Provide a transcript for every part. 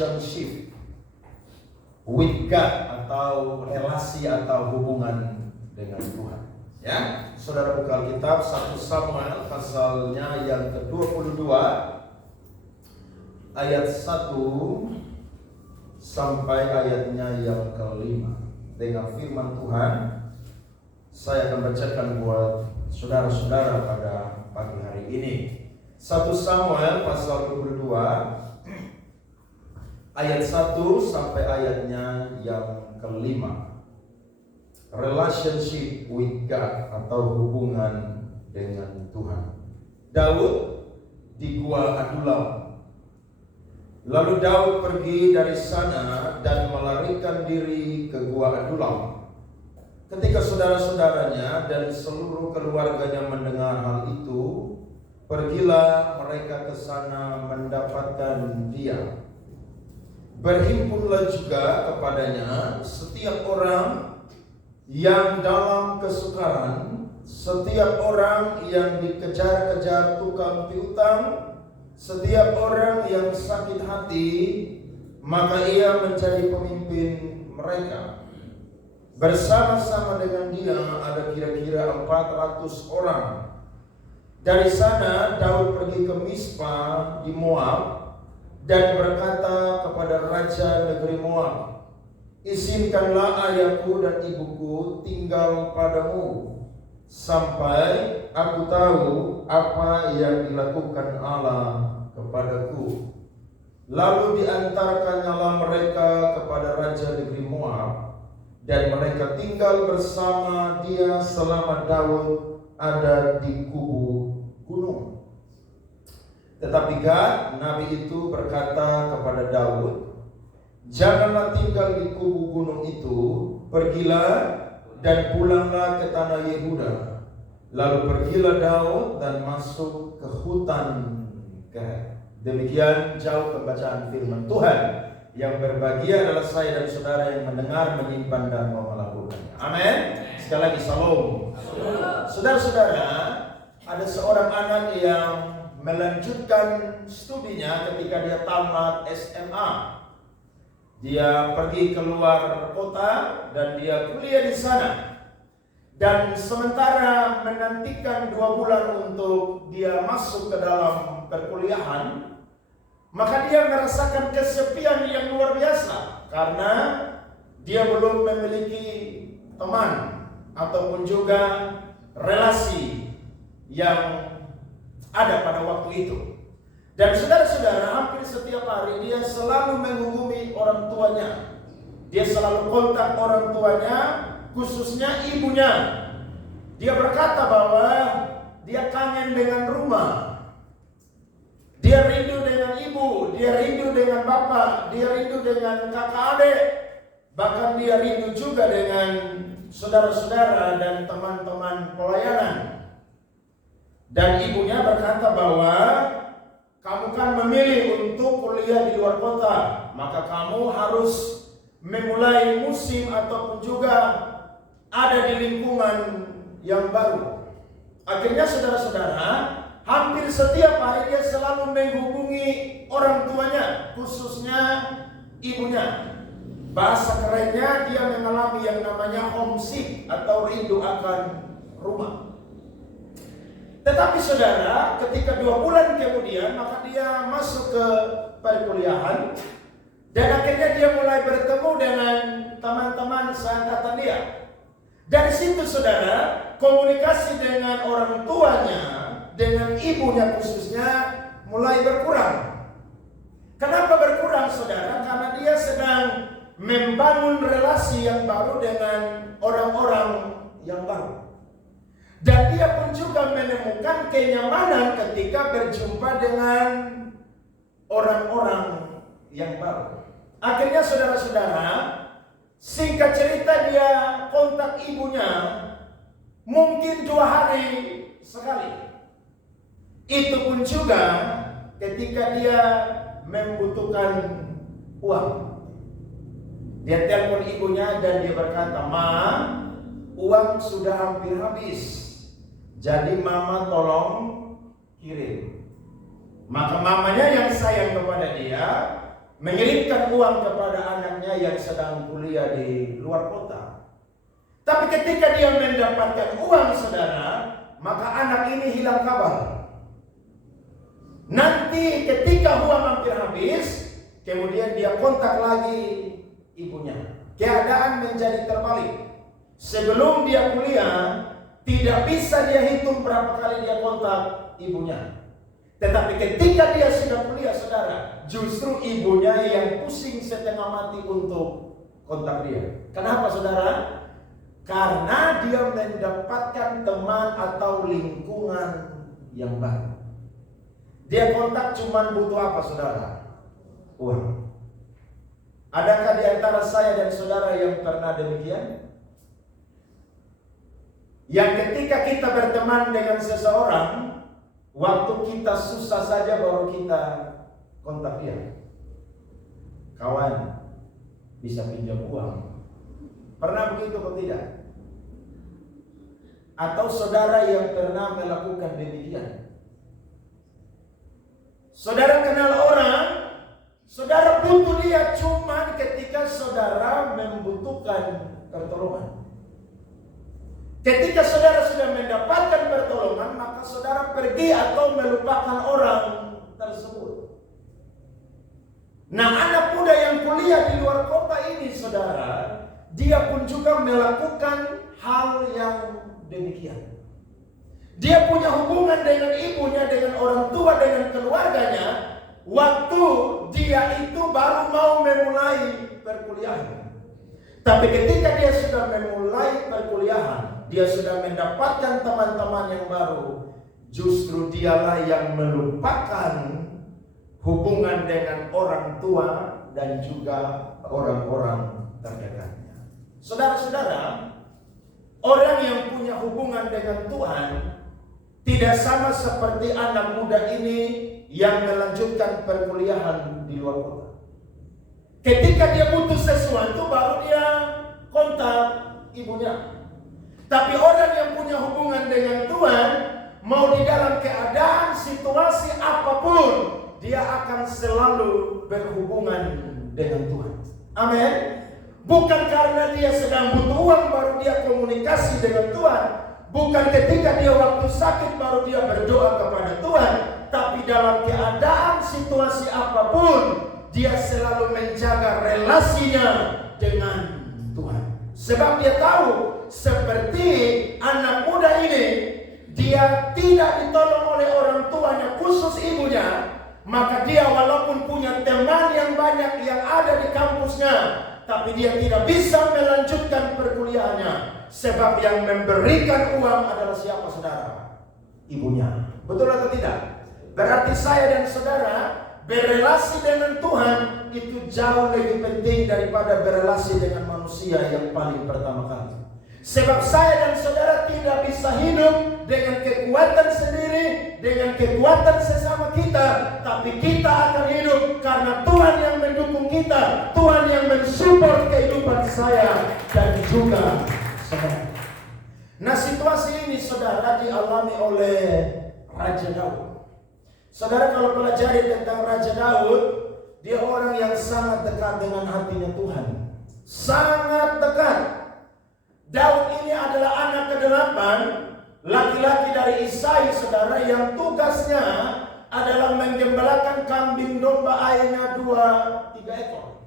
relationship with God, atau relasi atau hubungan dengan Tuhan. Ya, saudara buka Alkitab 1 Samuel pasalnya yang ke-22 ayat 1 sampai ayatnya yang ke-5. Dengan firman Tuhan saya akan bacakan buat saudara-saudara pada pagi hari ini. 1 Samuel pasal 22 ayat 1 sampai ayatnya yang ke-5. Relationship with God, atau hubungan dengan Tuhan. Daud di Gua Adulam. Lalu Daud pergi dari sana dan melarikan diri ke Gua Adulam. Ketika saudara-saudaranya dan seluruh keluarganya mendengar hal itu, pergilah mereka ke sana mendapatkan dia. Berhimpunlah juga kepadanya setiap orang yang dalam kesukaran, setiap orang yang dikejar-kejar tukang piutang, setiap orang yang sakit hati, maka ia menjadi pemimpin mereka. Bersama-sama dengan dia ada kira-kira 400 orang. Dari sana Daud pergi ke Mispa di Moab dan berkata kepada raja negeri Moab, "Izinkanlah ayahku dan ibuku tinggal padamu sampai aku tahu apa yang dilakukan Allah kepadaku." Lalu diantarkannyalah mereka kepada raja negeri Moab, dan mereka tinggal bersama dia selama Daud ada di kubu gunung. Tetapi Gad, nabi itu, berkata kepada Daud, "Janganlah tinggal di kubu gunung itu, pergilah dan pulanglah ke tanah Yehuda." Lalu pergilah Daud dan masuk ke hutan Gad. Demikian jauh pembacaan firman Tuhan. Yang berbahagia adalah saya dan saudara yang mendengar, menyimpan, dan mau melakukannya. Amin. Sekali lagi salam. Saudara-saudara, ada seorang anak yang melanjutkan studinya ketika dia tamat SMA. Dia pergi keluar kota dan dia kuliah di sana. Dan sementara menantikan 2 bulan untuk dia masuk ke dalam perkuliahan, maka dia merasakan kesepian yang luar biasa karena dia belum memiliki teman ataupun juga relasi yang ada pada waktu itu. Dan saudara-saudara, hampir setiap hari dia selalu menghubungi orang tuanya. Dia selalu kontak orang tuanya, khususnya ibunya. Dia berkata bahwa dia kangen dengan rumah. Dia rindu dengan ibu, dia rindu dengan bapak, dia rindu dengan kakak adik. Bahkan dia rindu juga dengan saudara-saudara dan teman-teman pelayanan. Dan ibunya berkata bahwa kamu kan memilih untuk kuliah di luar kota, maka kamu harus memulai musim ataupun juga ada di lingkungan yang baru. Akhirnya saudara-saudara, hampir setiap hari dia selalu menghubungi orang tuanya, khususnya ibunya. Bahasa kerennya dia mengalami yang namanya homesick atau rindu akan rumah. Tetapi saudara, ketika 2 bulan kemudian, maka dia masuk ke perkuliahan dan akhirnya dia mulai bertemu dengan teman-teman seangkatan dia. Dari situ saudara, komunikasi dengan orang tuanya, dengan ibunya khususnya mulai berkurang. Kenapa berkurang saudara? Karena dia sedang membangun relasi yang baru dengan orang-orang yang baru. Dan dia pun juga menemukan kenyamanan ketika berjumpa dengan orang-orang yang baru. Akhirnya saudara-saudara, singkat cerita dia kontak ibunya mungkin 2 hari sekali. Itu pun juga ketika dia membutuhkan uang. Dia telepon ibunya dan dia berkata, "Ma, uang sudah hampir habis. Jadi mama tolong kirim." Maka mamanya yang sayang kepada dia mengirimkan uang kepada anaknya yang sedang kuliah di luar kota. Tapi ketika dia mendapatkan uang, saudara, maka anak ini hilang kabar. Nanti ketika uang hampir habis, kemudian dia kontak lagi ibunya. Keadaan menjadi terbalik. Sebelum dia kuliah, tidak bisa dia hitung berapa kali dia kontak ibunya. Tetapi ketika dia sudah kuliah, saudara, justru ibunya yang pusing setengah mati untuk kontak dia. Kenapa, saudara? Karena dia mendapatkan teman atau lingkungan yang baru. Dia kontak cuma butuh apa, saudara? Uang. Adakah di antara saya dan saudara yang pernah demikian? Yang ketika kita berteman dengan seseorang, waktu kita susah saja baru kita kontak dia. Kawan, bisa pinjam uang. Pernah begitu atau tidak? Atau saudara yang pernah melakukan demikian? Saudara kenal orang, saudara butuh dia cuma ketika saudara membutuhkan pertolongan. Ketika saudara sudah mendapatkan pertolongan, maka saudara pergi atau melupakan orang tersebut. Nah, anak muda yang kuliah di luar kota ini, saudara, dia pun juga melakukan hal yang demikian. Dia punya hubungan dengan ibunya, dengan orang tua, dengan keluarganya, waktu dia itu baru mau memulai perkuliahan. Tapi ketika dia sudah memulai perkuliahan, dia sudah mendapatkan teman-teman yang baru, justru dialah yang melupakan hubungan dengan orang tua dan juga orang-orang terdekatnya. Saudara-saudara, orang yang punya hubungan dengan Tuhan tidak sama seperti anak muda ini yang melanjutkan perkuliahan di luar kota. Ketika dia butuh sesuatu, baru dia kontak ibunya. Tapi orang yang punya hubungan dengan Tuhan, mau di dalam keadaan situasi apapun, dia akan selalu berhubungan dengan Tuhan. Amin. Bukan karena dia sedang butuh uang baru dia komunikasi dengan Tuhan. Bukan ketika dia waktu sakit baru dia berdoa kepada Tuhan. Tapi dalam keadaan situasi apapun, dia selalu menjaga relasinya dengan Tuhan. Sebab dia tahu, seperti anak muda ini, dia tidak ditolong oleh orang tuanya, khusus ibunya. Maka dia walaupun punya teman yang banyak yang ada di kampusnya, tapi dia tidak bisa melanjutkan perkuliahannya. Sebab yang memberikan uang adalah siapa, saudara? Ibunya. Betul atau tidak? Berarti saya dan saudara berelasi dengan Tuhan itu jauh lebih penting daripada berelasi dengan manusia yang paling pertama kali. Sebab saya dan saudara tidak bisa hidup dengan kekuatan sendiri, dengan kekuatan sesama kita, tapi kita akan hidup karena Tuhan yang mendukung kita, Tuhan yang mensupport kehidupan saya dan juga saudara. Nah, situasi ini, saudara, dialami oleh Raja Daud. Saudara kalau pelajari tentang Raja Daud, dia orang yang sangat dekat dengan hatinya Tuhan. Sangat dekat. Daud ini adalah anak ke-8, laki-laki dari Isai, saudara, yang tugasnya adalah menggembalakan kambing domba ayahnya 2-3 ekor.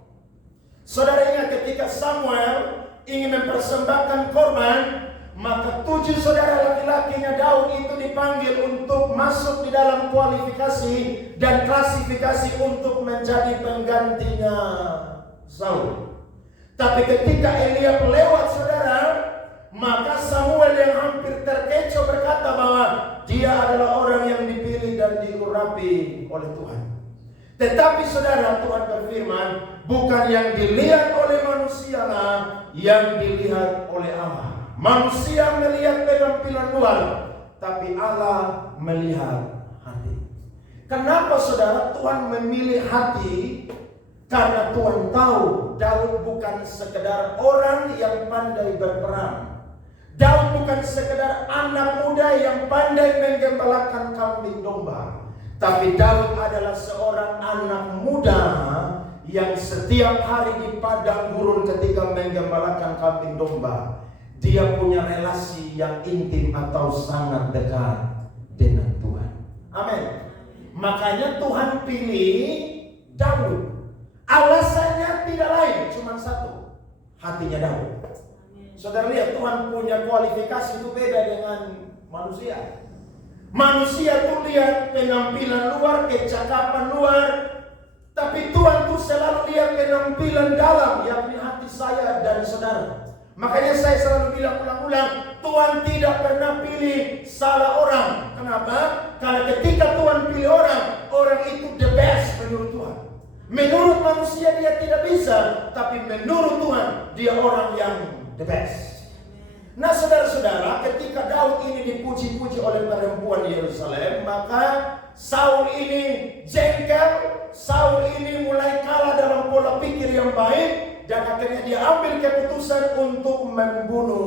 Saudara ingat ketika Samuel ingin mempersembahkan korban, maka 7 saudara laki-lakinya Daud itu dipanggil untuk masuk di dalam kualifikasi dan klasifikasi untuk menjadi penggantinya Saul. Tapi ketika Eliab lewat, saudara, maka Samuel yang hampir terkecoh berkata bahwa dia adalah orang yang dipilih dan diurapi oleh Tuhan. Tetapi saudara, Tuhan berfirman, bukan yang dilihat oleh manusia lah yang dilihat oleh Allah. Manusia melihat penampilan luar, tapi Allah melihat hati. Kenapa saudara Tuhan memilih hati? Karena Tuhan tahu Daud bukan sekedar orang yang pandai berperang. Daud bukan sekedar anak muda yang pandai menggembalakan kambing domba. Tapi Daud adalah seorang anak muda yang setiap hari di padang gurun ketika menggembalakan kambing domba, dia punya relasi yang intim atau sangat dekat dengan Tuhan. Amin. Makanya Tuhan pilih Daud. Alasannya tidak lain, cuma satu, hatinya Daud. Saudara lihat, Tuhan punya kualifikasi itu beda dengan manusia. Manusia tuh lihat penampilan luar, kecakapan luar, tapi Tuhan tuh selalu lihat penampilan dalam, yakni hati saya dan saudara. Makanya saya selalu bilang ulang-ulang, Tuhan tidak pernah pilih salah orang. Kenapa? Karena ketika Tuhan pilih orang, orang itu the best menurut Tuhan. Menurut manusia dia tidak bisa, tapi menurut Tuhan dia orang yang the best. Nah saudara-saudara, ketika Daud ini dipuji-puji oleh perempuan Yerusalem, maka Saul ini jengkel, Saul ini mulai kalah dalam pola pikir yang baik, dan akhirnya dia ambil keputusan untuk membunuh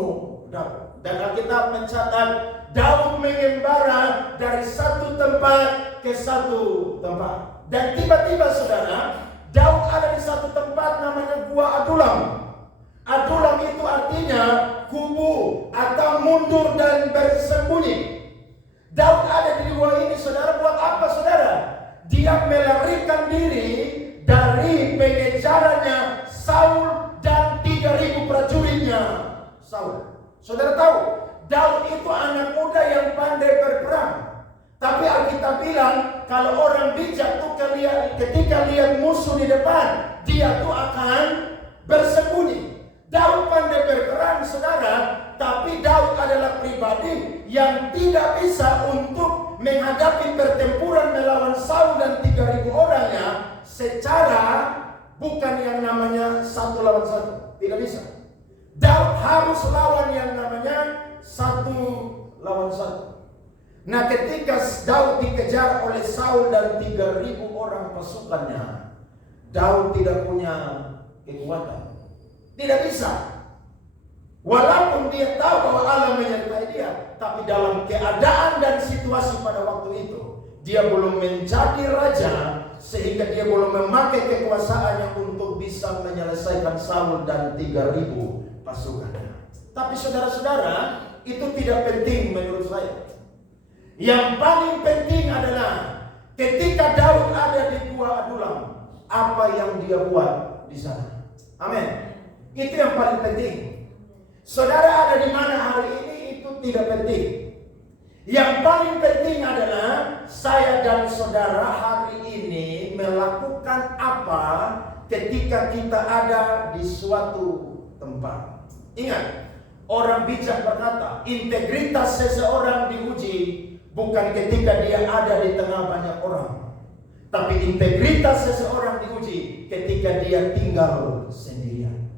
Daud. Dan Alkitab mencatat Daud mengembara dari satu tempat ke satu tempat. Dan tiba-tiba saudara, Daud ada di satu tempat namanya Gua Adulam. Adulam itu artinya kubu atau mundur dan bersembunyi. Daud ada di gua ini, saudara, buat apa saudara? Dia melarikan diri dari pengejarannya Saul dan 3.000 prajuritnya Saul. Saudara tahu, Daud itu anak muda yang pandai berperang. Tapi Alkitab bilang kalau orang bijak tuh ketika lihat musuh di depan, dia tuh akan bersembunyi. Daud pandai berperang saudara, tapi Daud adalah pribadi yang tidak bisa untuk menghadapi pertempuran melawan Saul dan 3.000 orangnya secara bukan yang namanya 1 lawan 1. Tidak bisa. Daud harus lawan yang namanya 1 lawan 1. Nah ketika Daud dikejar oleh Saul dan 3.000 orang pasukannya, Daud tidak punya kekuatan. Tidak bisa. Walaupun dia tahu bahwa Allah menyertai dia, tapi dalam keadaan dan situasi pada waktu itu, dia belum menjadi raja, sehingga dia belum memakai kekuasaannya untuk bisa menyelesaikan Saul dan 3.000 pasukannya. Tapi saudara-saudara, itu tidak penting menurut saya. Yang paling penting adalah ketika Daud ada di Gua Adulam, apa yang dia buat di sana. Amin. Itu yang paling penting. Saudara ada di mana hari ini itu tidak penting. Yang paling penting adalah saya dan saudara hari ini melakukan apa ketika kita ada di suatu tempat. Ingat, orang bijak berkata, integritas seseorang diuji bukan ketika dia ada di tengah banyak orang, tapi integritas seseorang diuji ketika dia tinggal sendirian.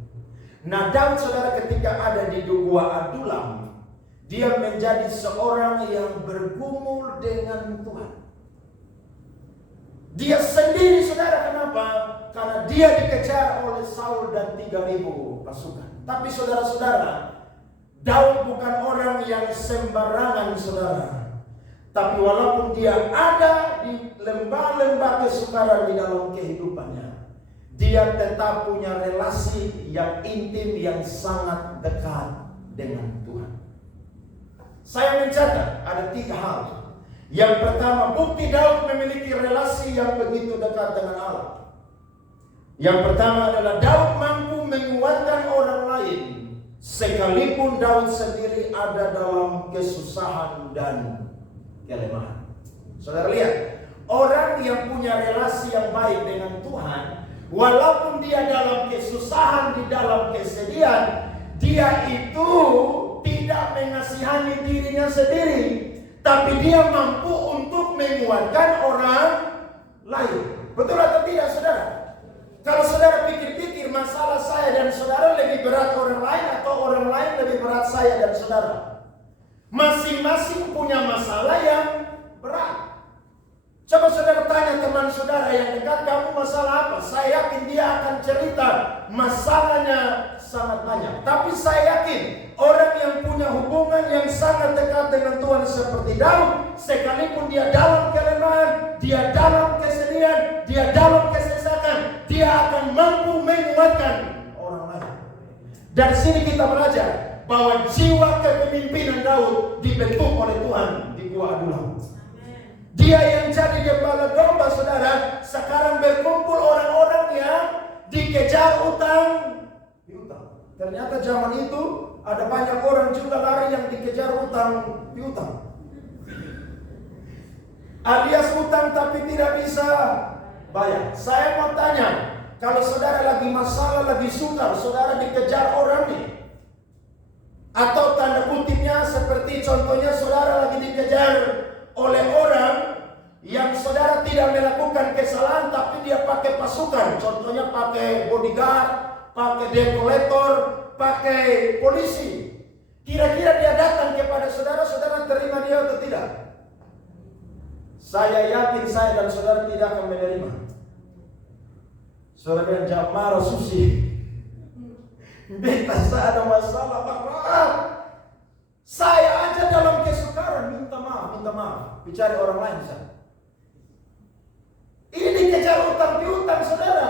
Nah Daud saudara ketika ada di Gua Adulam, dia menjadi seorang yang bergumul dengan Tuhan. Dia sendiri saudara, kenapa? Karena dia dikejar oleh Saul dan 3.000 pasukan. Tapi saudara-saudara, Daud bukan orang yang sembarangan saudara. Tapi walaupun dia ada di lembah-lembah kesukaran di dalam kehidupannya, dia tetap punya relasi yang intim, yang sangat dekat dengan Tuhan. Saya mencatat ada 3 hal. Yang pertama, bukti Daud memiliki relasi yang begitu dekat dengan Allah. Yang pertama adalah Daud mampu menguatkan orang lain, sekalipun Daud sendiri ada dalam kesusahan dan kelemahan. Saudara lihat, orang yang punya relasi yang baik dengan Tuhan, walaupun dia dalam kesusahan, di dalam kesedihan, dia itu tidak mengasihani dirinya sendiri, tapi dia mampu untuk menguatkan orang lain. Betul atau tidak saudara? Kalau saudara pikir-pikir, masalah saya dan saudara lebih berat orang lain atau orang lain lebih berat saya dan saudara? Masing-masing punya masalah yang berat. Coba saudara tanya teman saudara yang dekat, kamu masalah apa? Saya yakin dia akan cerita masalahnya sangat banyak. Tapi saya yakin orang yang punya hubungan yang sangat dekat dengan Tuhan seperti Daud, sekalipun dia dalam kelemahan, dia dalam kesedihan, dia dalam kesesakan, dia dia akan mampu menguatkan orang lain. Dari sini kita belajar bahwa jiwa kepemimpinan Daud dibentuk oleh Tuhan di Gua Adulam. Dia yang jadi gembala domba, saudara, sekarang berkumpul orang-orang yang dikejar utang piutang. Ternyata zaman itu ada banyak orang juga lari yang dikejar utang piutang. Alias utang tapi tidak bisa bayar. Saya mau tanya, kalau saudara lagi masalah, lagi sukar, saudara dikejar orang nih, atau tanda kutipnya seperti contohnya saudara lagi dikejar oleh orang yang saudara tidak melakukan kesalahan tapi dia pakai pasukan, contohnya pakai bodyguard, pakai debt collector, pakai polisi. Kira-kira dia datang kepada saudara, saudara terima dia atau tidak? Saya yakin saya dan saudara tidak akan menerima. Saudara bilang jangan marah Susi. Beta saya ada masalah berat. Saya aja dalam kesukaran minta maaf. Bicara orang lain saya. Ini dikejar utang piutang saudara.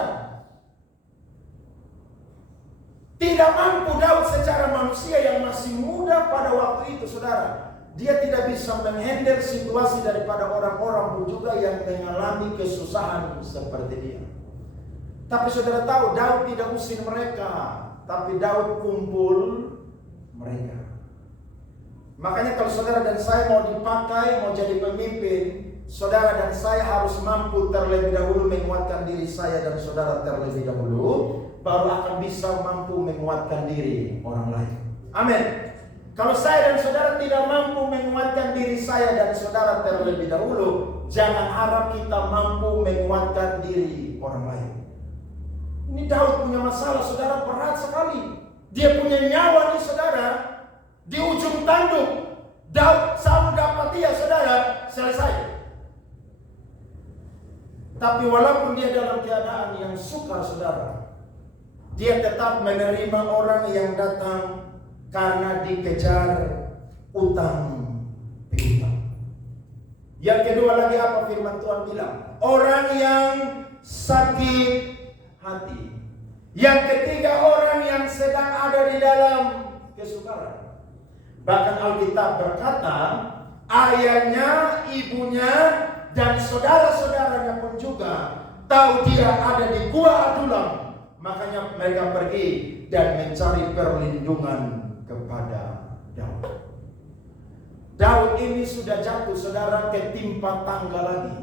Tidak mampu Daud secara manusia yang masih muda pada waktu itu saudara. Dia tidak bisa menghandle situasi daripada orang-orang pun juga yang mengalami kesusahan seperti dia. Tapi saudara tahu Daud tidak usir mereka, tapi Daud kumpul mereka. Makanya kalau saudara dan saya mau dipakai, mau jadi pemimpin, saudara dan saya harus mampu terlebih dahulu menguatkan diri saya dan saudara terlebih dahulu, baru akan bisa mampu menguatkan diri orang lain. Amin. Kalau saya dan saudara tidak mampu menguatkan diri saya dan saudara terlebih dahulu, jangan harap kita mampu menguatkan diri orang lain. Ini Daud punya masalah, saudara, berat sekali. Dia punya nyawa nih, saudara, di ujung tanduk. Daud selalu dapat dia, saudara, selesai. Tapi walaupun dia dalam keadaan yang sukar, saudara, dia tetap menerima orang yang datang karena dikejar utang piutang. Yang kedua lagi apa firman Tuhan bilang? Orang yang sakit hati. Yang ketiga orang yang sedang ada di dalam kesukaran. Bahkan Alkitab berkata, ayahnya, ibunya, dan saudara-saudaranya pun juga tahu dia ada di Gua Adulam. Makanya mereka pergi dan mencari perlindungan kepada Daud. Daud ini sudah jatuh, saudara, ketimpa tangga lagi.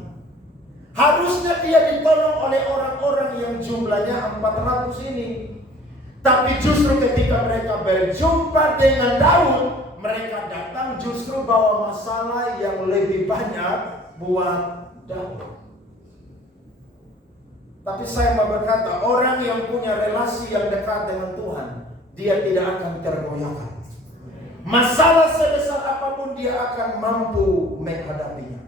Harusnya dia ditolong oleh orang-orang yang jumlahnya 400 ini. Tapi justru ketika mereka berjumpa dengan Daud, mereka datang justru bawa masalah yang lebih banyak buat Daud. Tapi saya mau berkata, orang yang punya relasi yang dekat dengan Tuhan, dia tidak akan tergoyahkan. Masalah sebesar apapun dia akan mampu menghadapinya.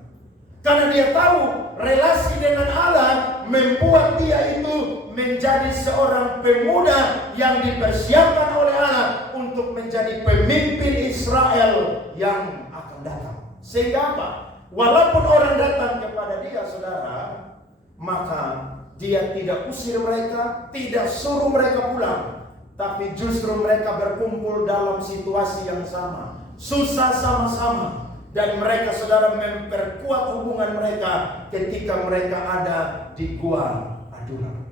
Karena dia tahu relasi dengan Allah membuat dia itu menjadi seorang pemuda yang dipersiapkan oleh Allah untuk menjadi pemimpin Israel yang akan datang. Sehingga apa? Walaupun orang datang kepada dia, saudara, maka dia tidak usir mereka, tidak suruh mereka pulang. Tapi justru mereka berkumpul dalam situasi yang sama, susah sama-sama. Dan mereka, saudara, memperkuat hubungan mereka ketika mereka ada di Gua Adulam.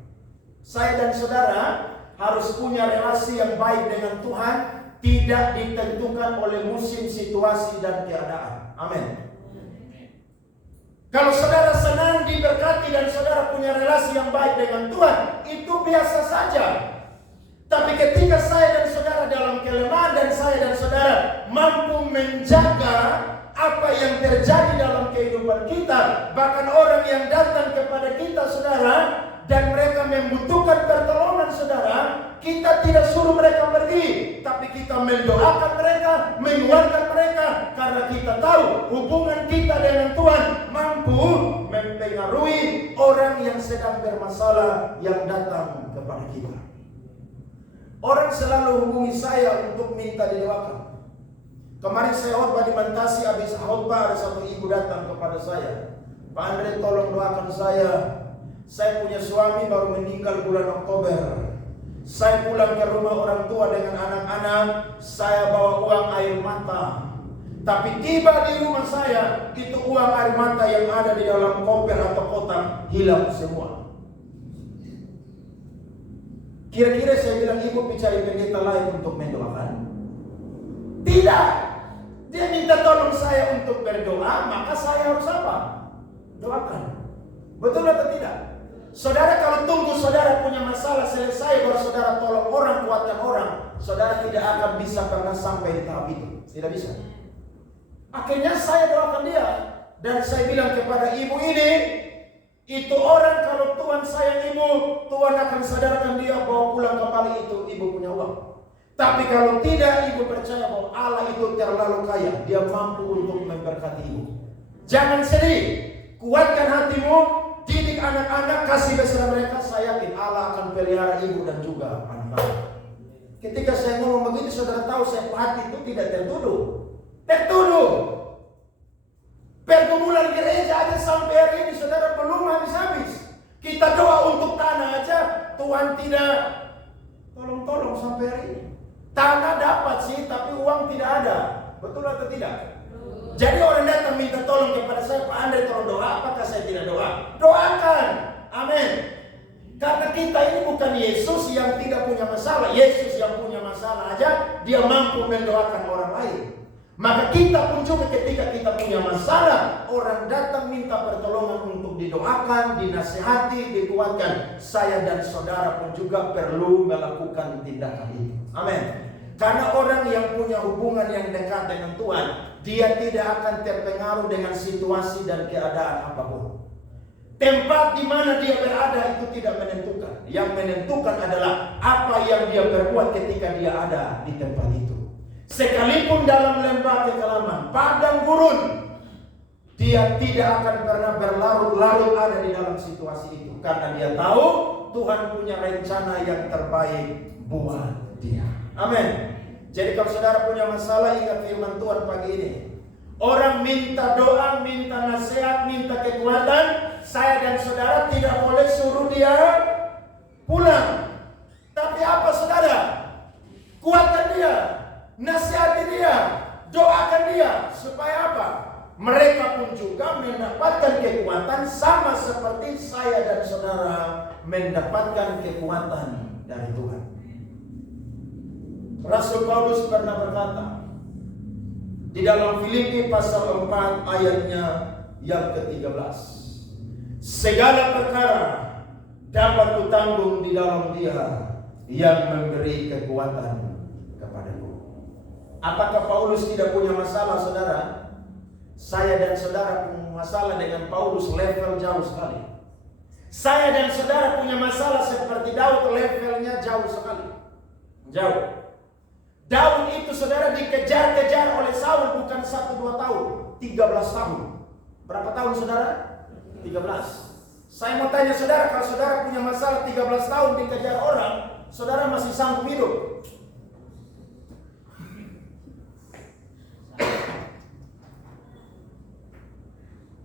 Saya dan saudara harus punya relasi yang baik dengan Tuhan, tidak ditentukan oleh musim, situasi, dan keadaan. Amin. Kalau saudara senang diberkati dan saudara punya relasi yang baik dengan Tuhan, itu biasa saja. Tapi ketika saya dan saudara dalam kelemahan dan saya dan saudara mampu menjaga apa yang terjadi dalam kehidupan kita, bahkan orang yang datang kepada kita, saudara, dan mereka membutuhkan pertolongan, saudara, kita tidak suruh mereka pergi, tapi kita mendoakan mereka, menguatkan mereka, karena kita tahu hubungan kita dengan Tuhan mampu mempengaruhi orang yang sedang bermasalah yang datang kepada kita. Orang selalu hubungi saya untuk minta didoakan. Kemarin saya khotbah di Mantasi, habis khotbah ada satu ibu datang kepada saya. Pak Andre, tolong doakan saya. Saya punya suami baru meninggal bulan Oktober. Saya pulang ke rumah orang tua dengan anak-anak. Saya bawa uang air mata. Tapi tiba di rumah saya, itu uang air mata yang ada di dalam koper atau kotak hilang semua. Kira-kira saya bilang, ibu cari pendeta lain untuk mendoakan? Tidak. Dia minta tolong saya untuk berdoa, maka saya harus apa? Doakan. Betul atau tidak? Saudara, kalau tunggu saudara punya masalah selesai baru saudara tolong orang, kuatkan orang, saudara tidak akan bisa pernah sampai di tahap itu. Tidak bisa. Akhirnya saya doakan dia. Dan saya bilang kepada ibu ini, itu orang kalau Tuhan sayang ibu, Tuhan akan sadarkan dia bawa pulang kembali itu ibu punya uang. Tapi kalau tidak, ibu percaya bahwa Allah itu terlalu kaya, dia mampu untuk memberkati ibu. Jangan sedih, kuatkan hatimu, didik anak-anak, kasih bersama mereka. Saya yakin Allah akan pelihara ibu dan juga anak-anak. Ketika saya ngomong begitu, saudara tahu saya hati itu tidak tertuduh. Tertuduh. Pergumulan gereja aja sampai hari ini saudara belum habis-habis. Kita doa untuk tanah aja, Tuhan tidak tolong-tolong sampai hari ini. Tanah dapat sih, tapi uang tidak ada. Betul atau tidak? Jadi orang datang minta tolong kepada saya, Pak Andre tolong doa, apakah saya tidak doa? Doakan. Amin. Karena kita ini bukan Yesus yang tidak punya masalah. Yesus yang punya masalah aja, dia mampu mendoakan orang lain. Maka kita pun juga ketika kita punya masalah, orang datang minta pertolongan untuk didoakan, dinasihati, dikuatkan. Saya dan saudara pun juga perlu melakukan tindakan itu. Amin. Karena orang yang punya hubungan yang dekat dengan Tuhan, dia tidak akan terpengaruh dengan situasi dan keadaan apapun. Tempat di mana dia berada itu tidak menentukan. Yang menentukan adalah apa yang dia perbuat ketika dia ada di tempat itu. Sekalipun dalam lembah kekelaman, padang gurun, dia tidak akan pernah berlarut-larut ada di dalam situasi itu. Karena dia tahu Tuhan punya rencana yang terbaik buat dia. Amin. Jadi kalau saudara punya masalah, ingat firman Tuhan pagi ini. Orang minta doa, minta nasihat, minta kekuatan. Saya dan saudara tidak boleh suruh dia pulang. Tapi apa saudara? Kuatkan dia. Nasihati dia, doakan dia, supaya apa? Mereka pun juga mendapatkan kekuatan sama seperti saya dan saudara mendapatkan kekuatan dari Tuhan. Rasul Paulus pernah berkata di dalam Filipi pasal 4 ayatnya yang ke-13, segala perkara dapat kutanggung di dalam Dia yang memberi kekuatan kepadaku. Apakah Paulus tidak punya masalah, saudara? Saya dan saudara punya masalah dengan Paulus level jauh sekali. Saya dan saudara punya masalah seperti Daud, levelnya jauh sekali. Jauh. Daud itu saudara dikejar-kejar oleh Saul bukan 1-2 tahun, 13 tahun. Berapa tahun saudara? 13. Saya mau tanya saudara, kalau saudara punya masalah 13 tahun dikejar orang, saudara masih sanggup hidup?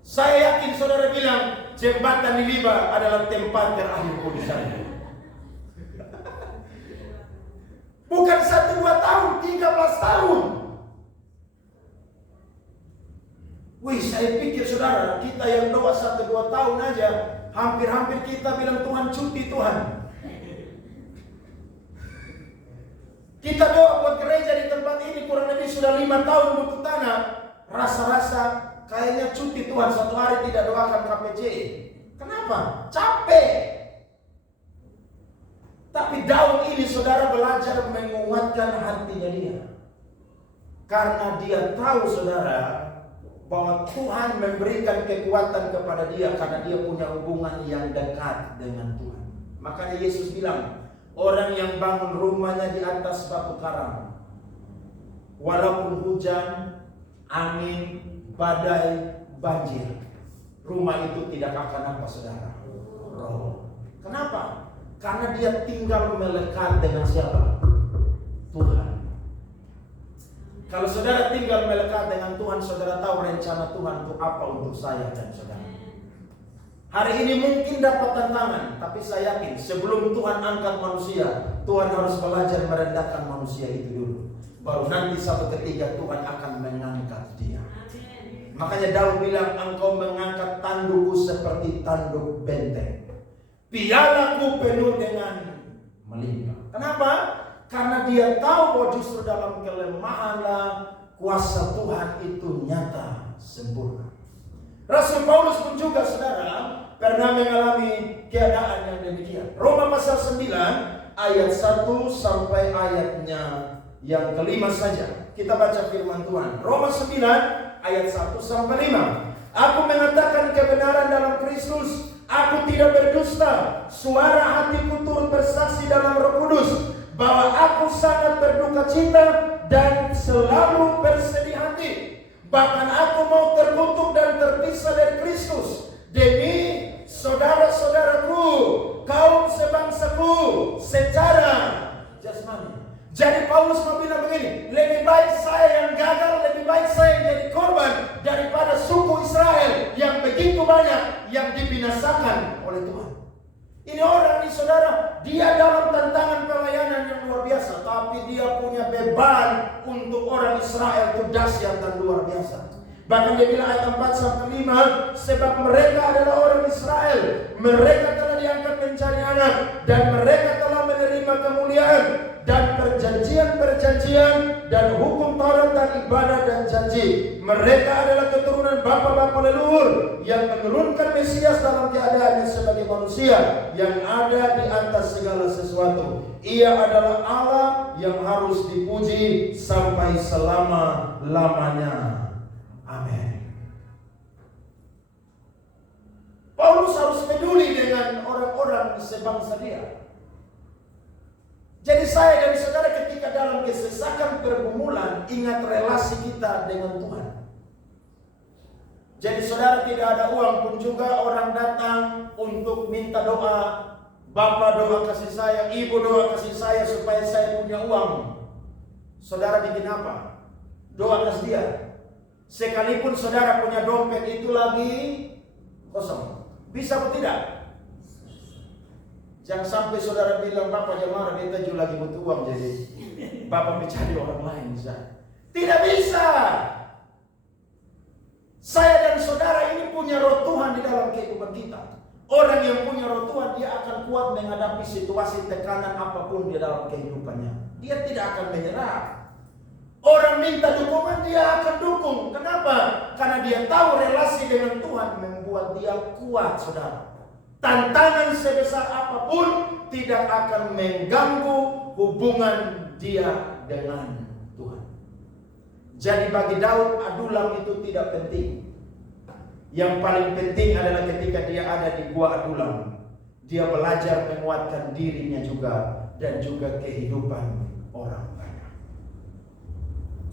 Saya yakin saudara bilang jembatan di Liba adalah tempat terakhirku di sana. Bukan 1-2 tahun, 13 tahun. Wih, saya pikir saudara, kita yang doa 1-2 tahun aja, hampir-hampir kita bilang Tuhan cuti Tuhan. Kita doa buat gereja di tempat ini kurang lebih sudah 5 tahun butuh tanah. Rasa-rasa kayaknya cuti Tuhan, satu hari tidak doakan KPJ. Kenapa? Capek. Tapi Daud ini saudara belajar menguatkan hatinya dia. Karena dia tahu saudara bahwa Tuhan memberikan kekuatan kepada dia karena dia punya hubungan yang dekat dengan Tuhan. Makanya Yesus bilang, orang yang bangun rumahnya di atas batu karang, walaupun hujan, angin, badai, banjir, rumah itu tidak akan apa saudara? Roboh. Kenapa? Karena dia tinggal melekat dengan siapa? Tuhan. Kalau saudara tinggal melekat dengan Tuhan, saudara tahu rencana Tuhan itu apa untuk saya dan saudara. Hari ini mungkin dapat tantangan, tapi saya yakin sebelum Tuhan angkat manusia, Tuhan harus belajar merendahkan manusia itu dulu. Baru nanti satu ketika Tuhan akan mengangkat dia. Makanya Daud bilang, engkau mengangkat tandukku seperti tanduk benteng. Pialaku penuh dengan melimpah. Kenapa? Karena dia tahu bahwa justru dalam kelemahanlah kuasa Tuhan itu nyata sempurna. Rasul Paulus pun juga, saudara, pernah mengalami keadaan yang demikian. Roma pasal 9 ayat 1 sampai ayatnya yang kelima saja. Kita baca firman Tuhan. Roma 9 ayat 1 sampai 5. Aku mengatakan kebenaran dalam Kristus. Aku tidak berdusta. Suara hatiku turut bersaksi dalam Roh Kudus bahwa aku sangat berduka cita dan selalu bersedih hati. Bahkan aku mau terkutuk dan terpisah dari Kristus demi saudara-saudaraku, kaum sebangsaku secara jasmani. Jadi Paulus mau bilang begini, lebih baik saya yang gagal, lebih baik saya yang jadi korban daripada suku Israel yang begitu banyak yang dibinasakan oleh Tuhan. Ini orang nih saudara, dia dalam tantangan pelayanan yang luar biasa, tapi dia punya beban untuk orang Israel itu dahsyat dan luar biasa. Bahkan dia bilang ayat 4 sampai 5, sebab mereka adalah orang Israel, mereka telah diangkat mencari anak, dan mereka telah menerima kemuliaan dan perjanjian-perjanjian dan hukum Taurat dan ibadah dan janji. Mereka adalah keturunan bapa-bapa leluhur yang menurunkan Mesias dalam keadaannya sebagai manusia yang ada di atas segala sesuatu. Ia adalah Allah yang harus dipuji sampai selama-lamanya. Amin. Paulus harus peduli dengan orang-orang sebangsa dia. Jadi saya dan saudara ketika dalam kesesakan pergumulan, ingat relasi kita dengan Tuhan. Jadi saudara tidak ada uang pun juga orang datang untuk minta doa. Bapak doa kasih saya, ibu doa kasih saya supaya saya punya uang. Saudara bikin apa? Doa kasih dia. Sekalipun saudara punya dompet itu lagi kosong. Bisa atau tidak? Jangan sampai saudara bilang, Bapak Jamara kita juga lagi butuh uang, jadi Bapak mencari orang lain. Tidak bisa. Saya dan saudara ini punya roh Tuhan di dalam kehidupan kita. Orang yang punya roh Tuhan, dia akan kuat menghadapi situasi tekanan apapun di dalam kehidupannya. Dia tidak akan menyerah. Orang minta dukungan, dia akan dukung. Kenapa? Karena dia tahu relasi dengan Tuhan membuat dia kuat, saudara. Tantangan sebesar apapun tidak akan mengganggu hubungan dia dengan Tuhan. Jadi bagi Daud, adulam itu tidak penting. Yang paling penting adalah ketika dia ada di gua adulam, dia belajar menguatkan dirinya juga dan juga kehidupan orang banyak.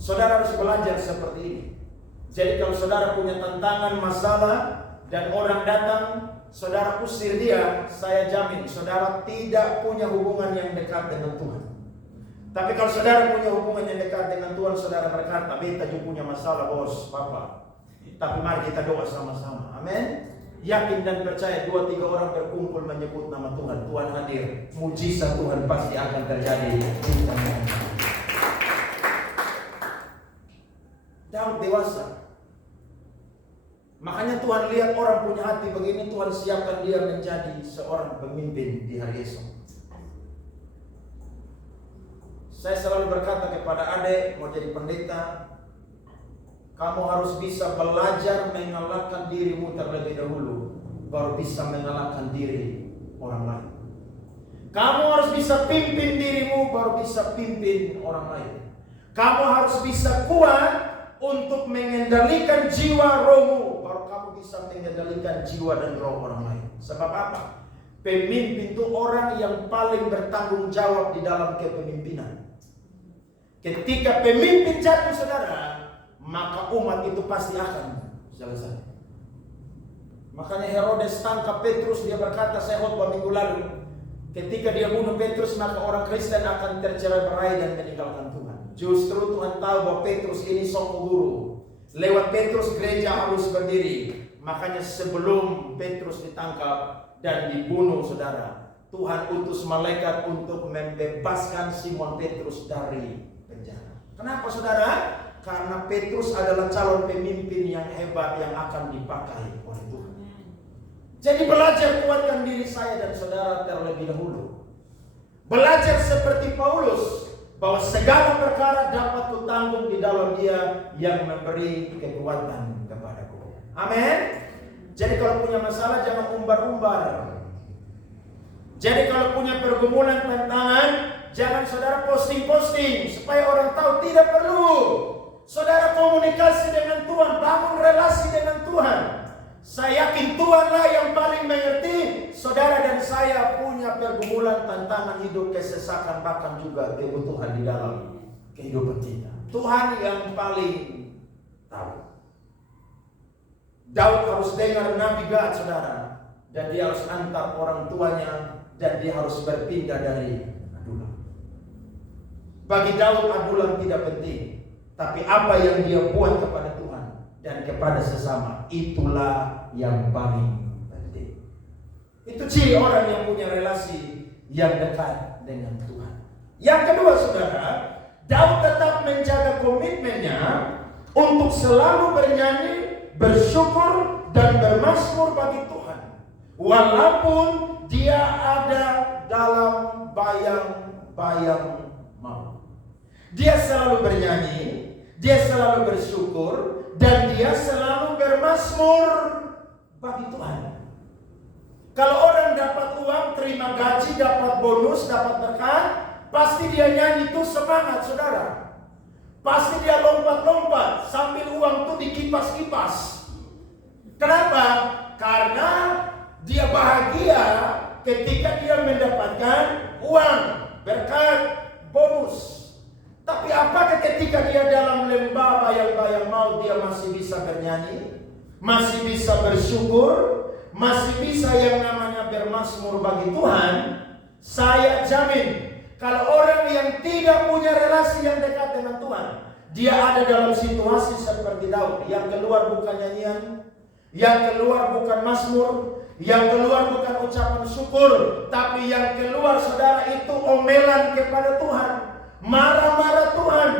Saudara harus belajar seperti ini. Jadi kalau saudara punya tantangan, masalah, dan orang datang, saudara usir dia, saya jamin saudara tidak punya hubungan yang dekat dengan Tuhan. Tapi kalau saudara punya hubungan yang dekat dengan Tuhan, saudara berkata, beta juga punya masalah bos, papa, tapi mari kita doa sama-sama. Amin. Yakin dan percaya 2-3 orang berkumpul menyebut nama Tuhan, Tuhan hadir, mujizat Tuhan pasti akan terjadi. Daud dewasa. Makanya Tuhan lihat orang punya hati begini, Tuhan siapkan dia menjadi seorang pemimpin di hari esok. Saya selalu berkata kepada adik mau jadi pendeta, kamu harus bisa belajar mengalahkan dirimu terlebih dahulu, baru bisa mengalahkan diri orang lain. Kamu harus bisa pimpin dirimu, baru bisa pimpin orang lain. Kamu harus bisa kuat untuk mengendalikan jiwa rohmu, baru kamu bisa mengendalikan jiwa dan roh orang lain. Sebab apa? Pemimpin itu orang yang paling bertanggung jawab di dalam kepemimpinan. Ketika pemimpin jatuh, saudara, maka umat itu pasti akan selesai. Makanya Herodes tangkap Petrus, dia berkata, saya khotbah minggu lalu, ketika dia bunuh Petrus, maka orang Kristen akan tercerai-berai dan meninggalkan Tuhan. Justru Tuhan tahu bahwa Petrus ini sosok guru. Lewat Petrus gereja harus berdiri. Makanya sebelum Petrus ditangkap dan dibunuh, saudara, Tuhan utus malaikat untuk membebaskan Simon Petrus dari penjara. Kenapa, saudara? Karena Petrus adalah calon pemimpin yang hebat yang akan dipakai oleh Tuhan. Jadi belajar kuatkan diri saya dan saudara terlebih dahulu. Belajar seperti Paulus, bahwa segala perkara dapat kutanggung di dalam Dia yang memberi kekuatan kepadaku. Amin. Jadi kalau punya masalah jangan umbar-umbar. Jadi kalau punya pergumulan, tantangan, jangan saudara posting-posting supaya orang tahu. Tidak perlu. Saudara komunikasi dengan Tuhan, bangun relasi dengan Tuhan. Saya yakin Tuhanlah yang paling mengerti. Saudara dan saya punya pergumulan, tantangan hidup, kesesakan, bahkan juga kebutuhan di dalam kehidupan kita. Tuhan yang paling tahu. Daud harus dengar Nabi Gad, saudara, dan dia harus antar orang tuanya, dan dia harus berpindah dari Adulam. Bagi Daud Adulam tidak penting, tapi apa yang dia buat kepada Tuhan dan kepada sesama, itulah yang paling penting. Itu ciri orang yang punya relasi yang dekat dengan Tuhan. Yang kedua, saudara, Daud tetap menjaga komitmennya untuk selalu bernyanyi, bersyukur, dan bermazmur bagi Tuhan, walaupun dia ada dalam bayang-bayang maut. Dia selalu bernyanyi, dia selalu bersyukur, dan dia selalu bermazmur bagi Tuhan. Kalau orang dapat uang, terima gaji, dapat bonus, dapat berkat, pasti dia nyanyi itu semangat, saudara. Pasti dia lompat-lompat sambil uang itu dikipas-kipas. Kenapa? Karena dia bahagia ketika dia mendapatkan uang, berkat, bonus. Tapi apakah ketika dia dalam lembah bayang-bayang maut dia masih bisa bernyanyi? Masih bisa bersyukur? Masih bisa yang namanya bermazmur bagi Tuhan? Saya jamin, kalau orang yang tidak punya relasi yang dekat dengan Tuhan, dia ada dalam situasi seperti Daud. Yang keluar bukan nyanyian, yang keluar bukan mazmur, yang keluar bukan ucapan syukur, tapi yang keluar, saudara, itu omelan kepada Tuhan, marah-marah Tuhan,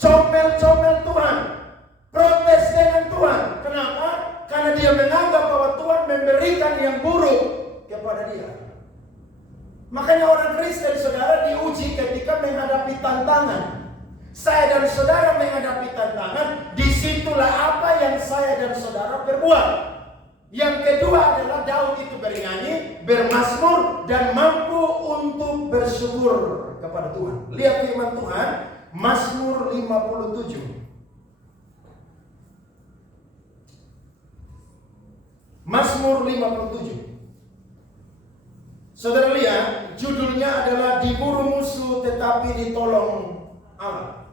comel-comel Tuhan, protes dengan Tuhan. Kenapa? Karena dia menganggap bahwa Tuhan memberikan yang buruk kepada dia. Makanya orang Kristen, saudara, diuji ketika menghadapi tantangan. Saya dan saudara menghadapi tantangan, disitulah apa yang saya dan saudara perbuat. Yang kedua adalah Daud itu bernyanyi, bermazmur, dan mampu untuk bersyukur kepada Tuhan. Lihat firman Tuhan, Mazmur 57. Mazmur 57. Saudara lihat, judulnya adalah diburu musuh tetapi ditolong Allah.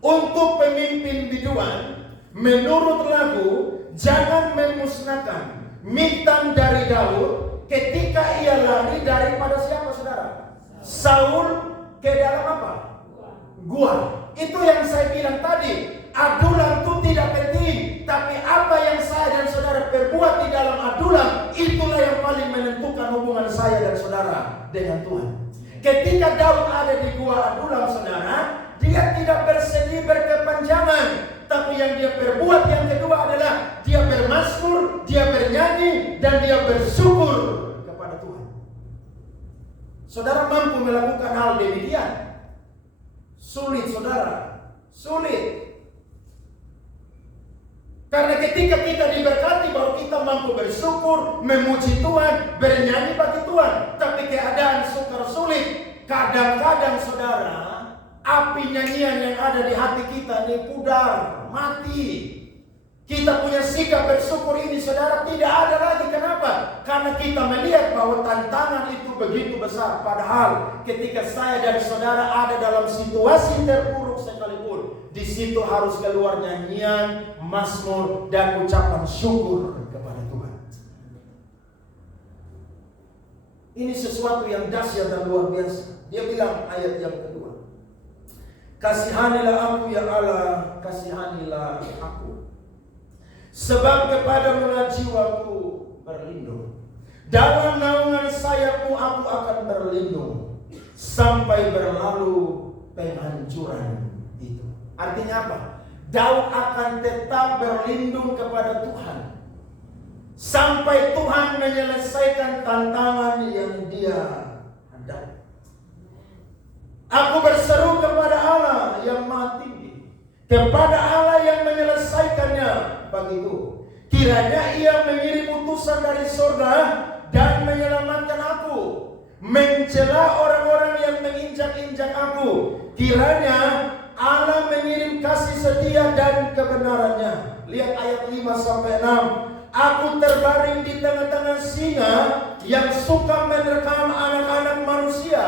Untuk pemimpin biduan, menurut lagu, jangan memusnahkan Mitam dari Daud ketika ia lari daripada siapa, saudara? Saul ke dalam apa? Gua. Itu yang saya bilang tadi. Adulam itu tidak penting, tapi apa yang saya dan saudara perbuat di dalam adulam, itulah yang paling menentukan hubungan saya dan saudara dengan Tuhan. Ketika Daud ada di gua adulam, saudara, dia tidak bersedih berkepanjangan, tapi yang dia perbuat yang kedua adalah dia bermazmur, dia bernyanyi, dan dia bersyukur kepada Tuhan. Saudara mampu melakukan hal demikian? Sulit, saudara, sulit. Karena ketika kita diberkati, baru kita mampu bersyukur, memuji Tuhan, bernyanyi bagi Tuhan. Tapi keadaan sukar sulit. Kadang-kadang, saudara, api nyanyian yang ada di hati kita ini pudar, mati. Kita punya sikap bersyukur ini, saudara, tidak ada lagi. Kenapa? Karena kita melihat bahwa tantangan itu begitu besar. Padahal ketika saya dan saudara ada dalam situasi terburuk sekalipun, di situ harus keluar nyanyian, mazmur, dan ucapan syukur kepada Tuhan. Ini sesuatu yang dahsyat dan luar biasa. Dia bilang ayat yang kedua, kasihanilah aku ya Allah, kasihanilah aku. Sebab kepadamu jiwaku berlindung. Dalam naungan sayapmu aku akan berlindung sampai berlalu penghancuran itu. Artinya apa? Daud akan tetap berlindung kepada Tuhan sampai Tuhan menyelesaikan tantangan yang dia hadapi. Aku berseru kepada Allah yang Maha Tinggi, kepada Allah yang menyelesaikannya bagiku. Kiranya Ia mengirim utusan dari surga dan menyelamatkan aku, mencela orang-orang yang menginjak-injak aku. Kiranya Allah mengirim kasih setia dan kebenarannya. Lihat ayat 5-6. Aku terbaring di tengah-tengah singa yang suka menerkam anak-anak manusia,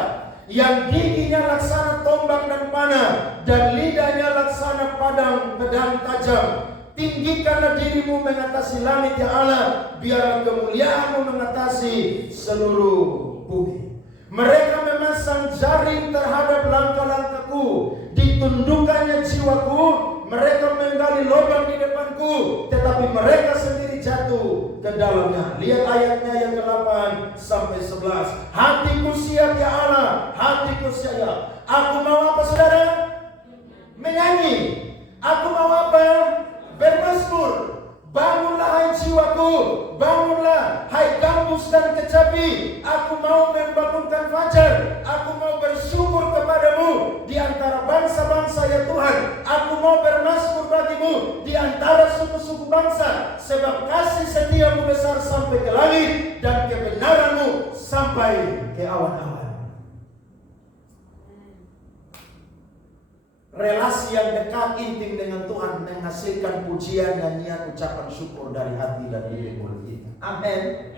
yang giginya laksana tombak dan panah, dan lidahnya laksana pedang tajam. Tinggikanlah dirimu mengatasi langit ya Allah, biarlah kemuliaanmu mengatasi seluruh bumi. Mereka memasang jaring terhadap langkah-langkahku, ditundukkannya jiwaku. Mereka menggali lubang di depanku, tetapi mereka sendiri jatuh ke dalamnya. Lihat ayatnya yang ke-8-11. Hatiku siap ya Allah, hatiku siap. Aku mau apa saudara? Menyanyi. Aku mau apa? Bermazmur. Bangunlah hai jiwaku, bangunlah hai gambus dan kecapi. Aku mau membangunkan fajar. Aku mau bersyukur kepadamu di antara bangsa-bangsa ya Tuhan. Aku mau bermazmur bagimu di antara suku-suku bangsa. Sebab kasih setiamu besar sampai ke langit dan kebenaranmu sampai ke awan-awan. Relasi yang dekat intim dengan Tuhan menghasilkan pujian, nyanyian, ucapan syukur dari hati dan dari mulut kita. Amin.